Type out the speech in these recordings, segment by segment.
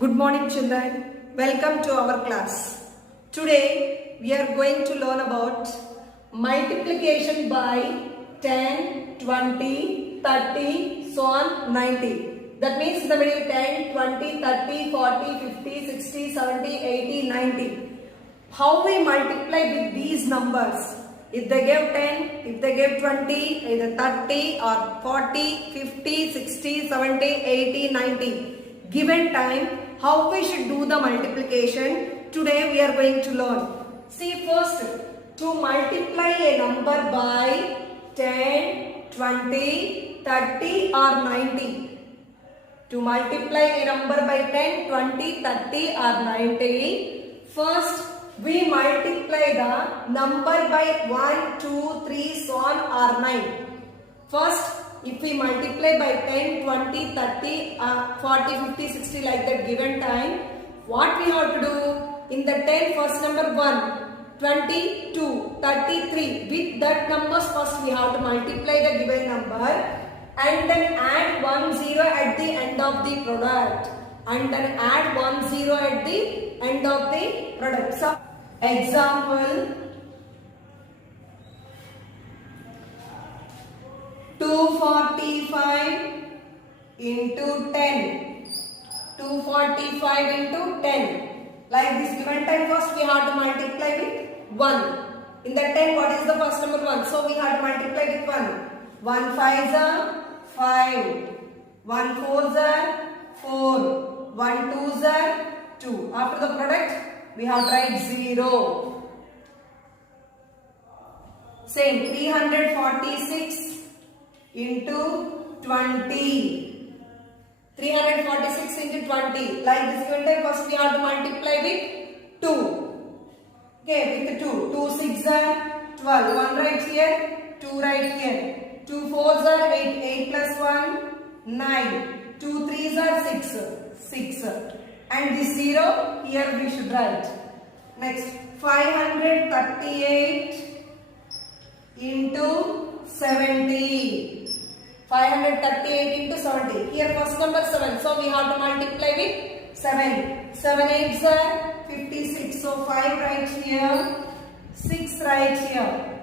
Good morning children. Welcome to our class. Today we are going to learn about multiplication by 10, 20, 30, so on 90. That means in the middle 10, 20, 30, 40, 50, 60, 70, 80, 90. How we multiply with these numbers? If they give 10, if they give 20, either 30 or 40, 50, 60, 70, 80, 90. Given time, how we should do the multiplication, today we are going to learn. See, first, to multiply a number by 10, 20, 30 or 90. To multiply a number by 10, 20, 30 or 90, first we multiply the number by 1, 2, 3, so on or 9. First, if we multiply by 10, 20, 30, 40, 50, 60 like that given time, what we have to do? In the 10, first number 1, 20, 2, 33. With that numbers first we have to multiply the given number and then add 1 0 at the end of the product. And then add 1 0 at the end of the product. So, example, 245 into 10. 245 into 10. Like this given time, first we have to multiply with 1. In the 10, what is the first number 1? So we have to multiply with 1. 1 5 are 5. 1 4 are 4. 1 2 are 2. After the product, we have to write 0. Same, 346 into 20. 346 into 20. Like this given time, first we have to multiply with 2. Okay, with 2. 2 6 are 12. 1 right here, 2 right here. 2 4s are 8. 8 plus 1, 9. 2 3s are 6. And this 0, here we should write. Next, 538 into 70. 538 into 70. Here first number 7. So we have to multiply with 7. 7 8s are 56. So 5 right here. 6 right here.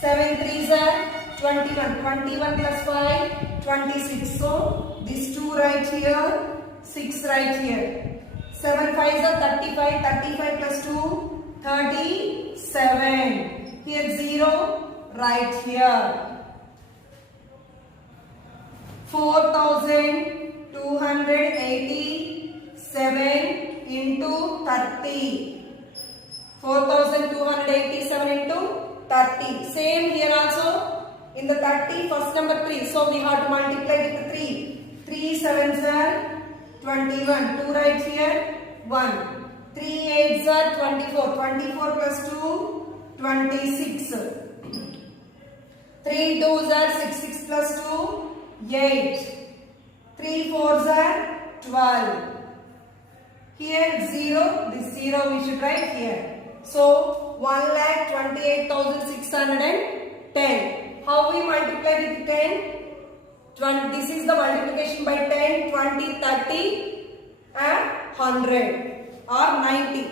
7 3s are 21. 21 plus 5, 26. So this 2 right here. 6 right here. 7 5s are 35. 35 plus 2, 37. Here 0 right here. 4287 into 30. 4287 into 30. Same here also. In the 30, first number 3. So we have to multiply with 3. 3 7s are 21. 2 right here. 1. 3 8s are 24. 24 plus 2, 26. 3 2s are 6. 6 plus 2, 8. 3 4s are 12. Here 0. This 0 we should write here. So 1,28,610. How we multiply with 10? 20. This is the multiplication by 10, 20, 30 and 100 or 90.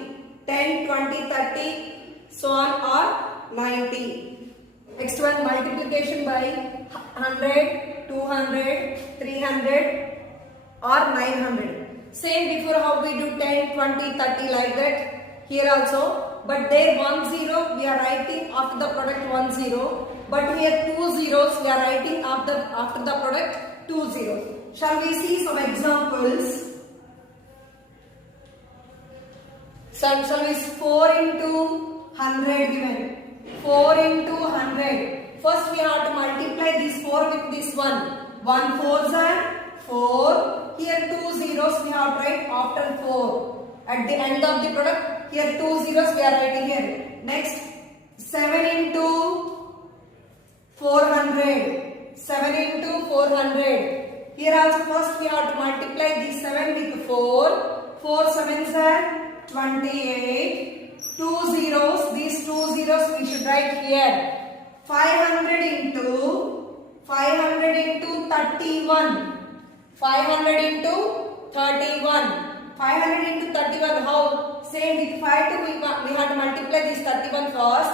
10, 20, 30 so on or 90. Next one, multiplication by 100, 200, 300 or 900. Same before how we do 10, 20, 30 like that. Here also. But there 1 0 we are writing after the product 1 0. But here 2 zeros we are writing after the product 2 zeros. Shall we see some examples? Shall we see 4 into 100 given. 4 into 100. First we have to multiply this 4 with this 1. 1 4s are 4. Here 2 zeros we have to write after 4. At the end of the product, here 2 zeros we are writing here. Next, 7 into 400. 7 into 400. Here also first we have to multiply this 7 with 4. 4 7s are 28. 2 zeros. These 2 zeros we should write here. 500 into 31. 500 into 31. 500 into 31, how? Same with 5 to we have to multiply this 31 first.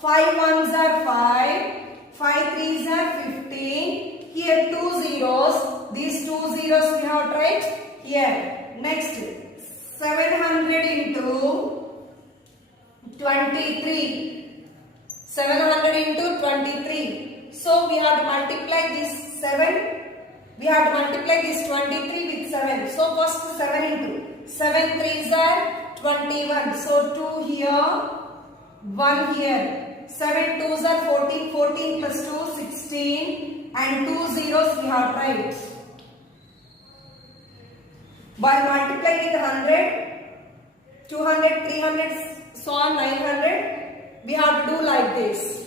5 ones are 5, 5 threes are 15. Here 2 zeros. These 2 zeros we have to write here. Next, 700 into 23. 700 into 23. So we have to multiply this 7. We have to multiply this 23 with 7. So first 7 into 7 threes are 21. So 2 here, 1 here. 7 twos are 14. 14 plus 2, 16. And 2 zeros we have to write. By multiplying with 100, 200, 300, so on 900, we have to do like this.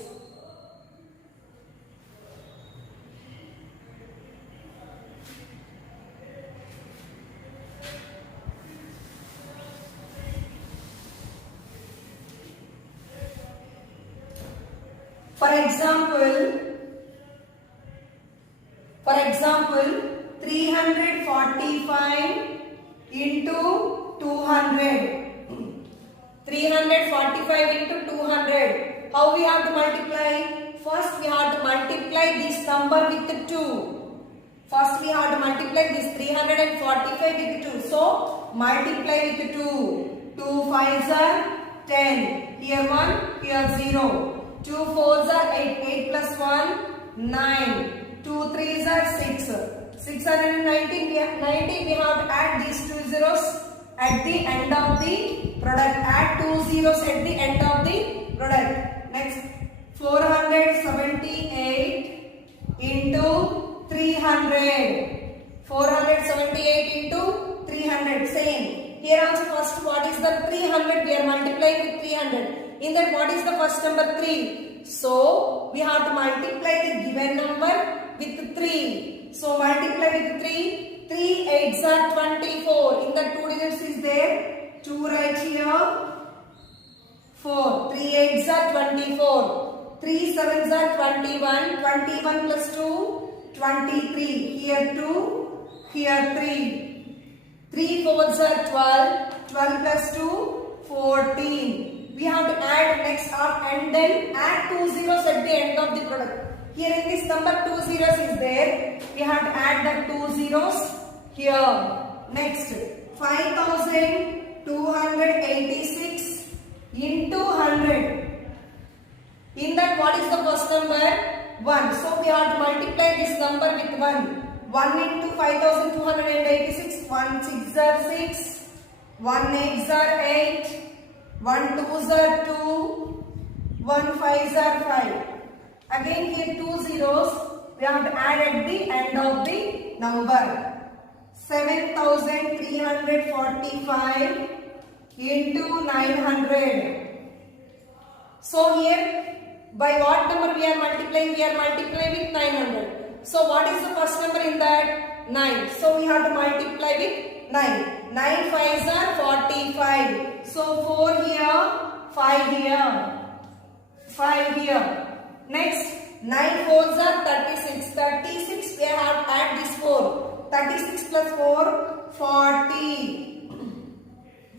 For example, 345 into 200. 345 into 200. How we have to multiply? First we have to multiply this number with 2. First we have to multiply this 345 with 2. So multiply with 2. 2 5s are 10. Here 1, here 0. 2 4s are 8. 8 plus 1, 9. 2 3s are 6. 690 we have to add these 2 zeros at the end of the product. Add 2 zeros at the end of the product. Next, 478 into 300. 478 into 300. Same. Here also first what is the 300? We are multiplying with 300. In that what is the first number? 3. So we have to multiply the given number with 3. So multiply with 3. 3 8s are 24. In the 2 digits is there. 2 right here. 4. 3 8s are 24. 3 7s are 21. 21 plus 2, 23. Here 2, here 3. 3 4s are 12. 12 plus 2, 14. We have to add next up and then add 2 zeros at the end of the product. Here in this number 2 zeros is there. We have to add the 2 zeros here. Next, 5286 into 100. In that what is the first number? 1. So we have to multiply this number with 1. 1 into 5286. 1 6s are 6. 1 8s are 8. 1 2s are 2. 1 5s are 5. Again here 2 zeros. We have to add at the end of the number. 7345 into 900. So here by what number we are multiplying? We are multiplying with 900. So what is the first number in that? 9. So we have to multiply with 9. 9 5s are 45. So 4 here, 5 here, 5 here. Next, 9 4s are 36. 36 we have to add this 4. 36 plus 4, 40.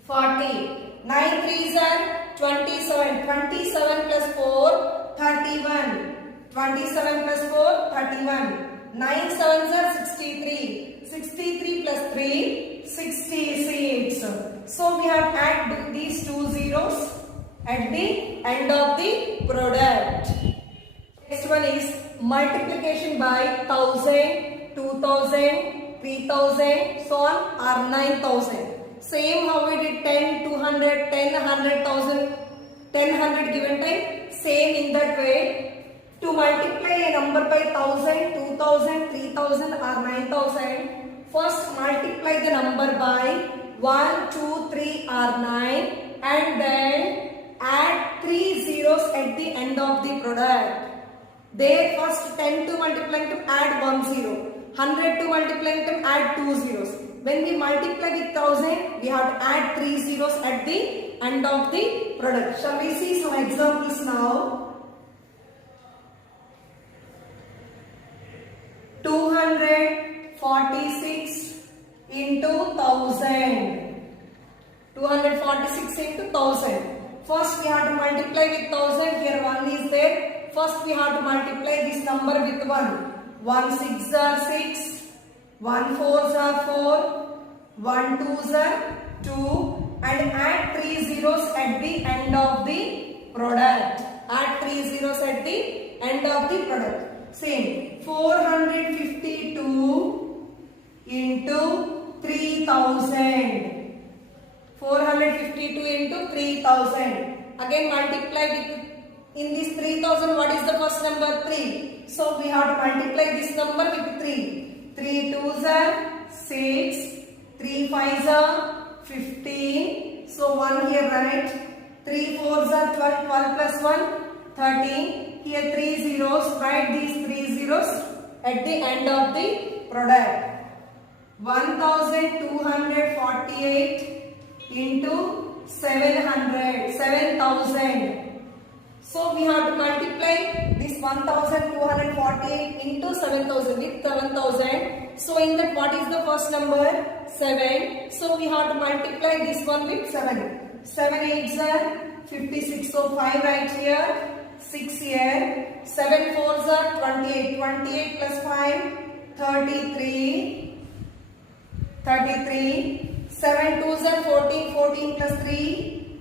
40. 9 3s are 27. 27 plus 4, 31. 27 plus 4, 31. 9 7s are 63. 63 plus 3, 66. So we have to add these 2 zeros at the end of the product. Next one is multiplication by 1000, 2000, 3000, so on or 9000. Same how we did 10, 200, 10, 100,000, 10, 100 given time. Same in that way. To multiply a number by 1000, 2000, 3000 or 9000, first multiply the number by 1, 2, 3 or 9 and then add 3 zeros at the end of the product. There first 10 to multiply to add 1 zero. 100 to multiply to add 2 zeros. When we multiply with 1000, we have to add 3 zeros at the end of the product. Shall we see some examples now? 246 into 1000. 246 into 1000. First we have to multiply with 1000. Here 1 is there. First we have to multiply this number with 1. 1 6 are 6. 1 4s are 4. 1 2s are 2. And add 3 zeros at the end of the product. Add 3 zeros at the end of the product. Same. 452 into 3000. 452 into 3000. Again multiply with, in this 3000 what is the first number? 3. So we have to multiply this number with 3. 3 2s are 6. 3 5s are 15. So 1 here right. 3 4s are 12. 12 plus 1 13. Here 3 zeros. Write these 3 zeros at the end of the product. 1248 into 7000. So we have to multiply this 1248 into 7000 with 7000. So in that what is the first number? 7. So we have to multiply this one with 7. 7 8s are 56. So 5 right here. 6 here. 7 4s are 28. 28 plus 5 33. 33. 7 2s are 14. 14 plus 3.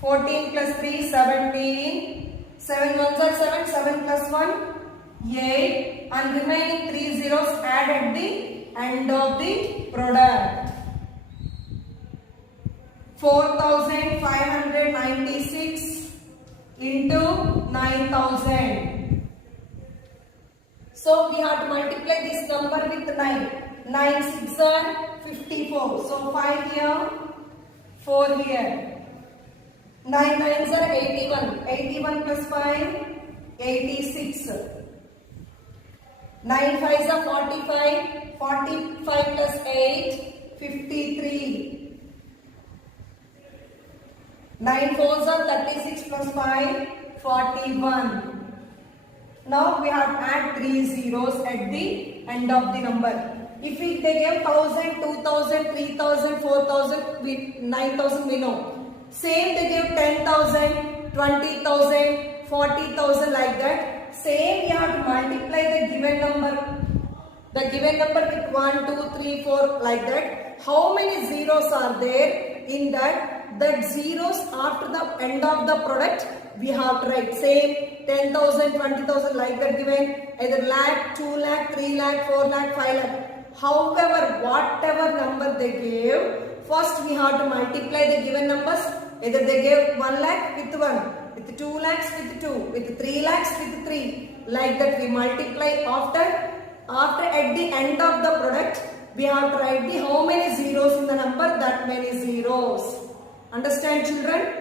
14 plus 3 17. 7 1s are 7. 7 plus 1 8. And remaining 3 zeros add at the end of the product. 4596 into 9000. So we have to multiply this number with 9. 9 6 are 54. So 5 here, 4 here. 9 9s are 81. 81 plus 5, 86. 9 5s are 45. 45 plus 8, 53. 9 4s are 36 plus 5, 41. Now we have to add 3 zeros at the end of the number. If they gave 1000, 2000, 3000, 4000, 9000 we know. Same they gave 10,000, 20,000, 40,000 like that. Same you have to multiply the given number. The given number with 1, 2, 3, 4 like that. How many zeros are there in that? That zeros after the end of the product we have to write. Same 10,000, 20,000 like that given. Either lakh, 2 lakh, 3 lakh, 4 lakh, 5 lakh. However, whatever number they gave, first we have to multiply the given numbers. Either they gave 1 lakh with 1, with 2 lakhs with 2, with 3 lakhs with 3. Like that we multiply after at the end of the product, we have to write the how many zeros in the number, that many zeros. Understand children?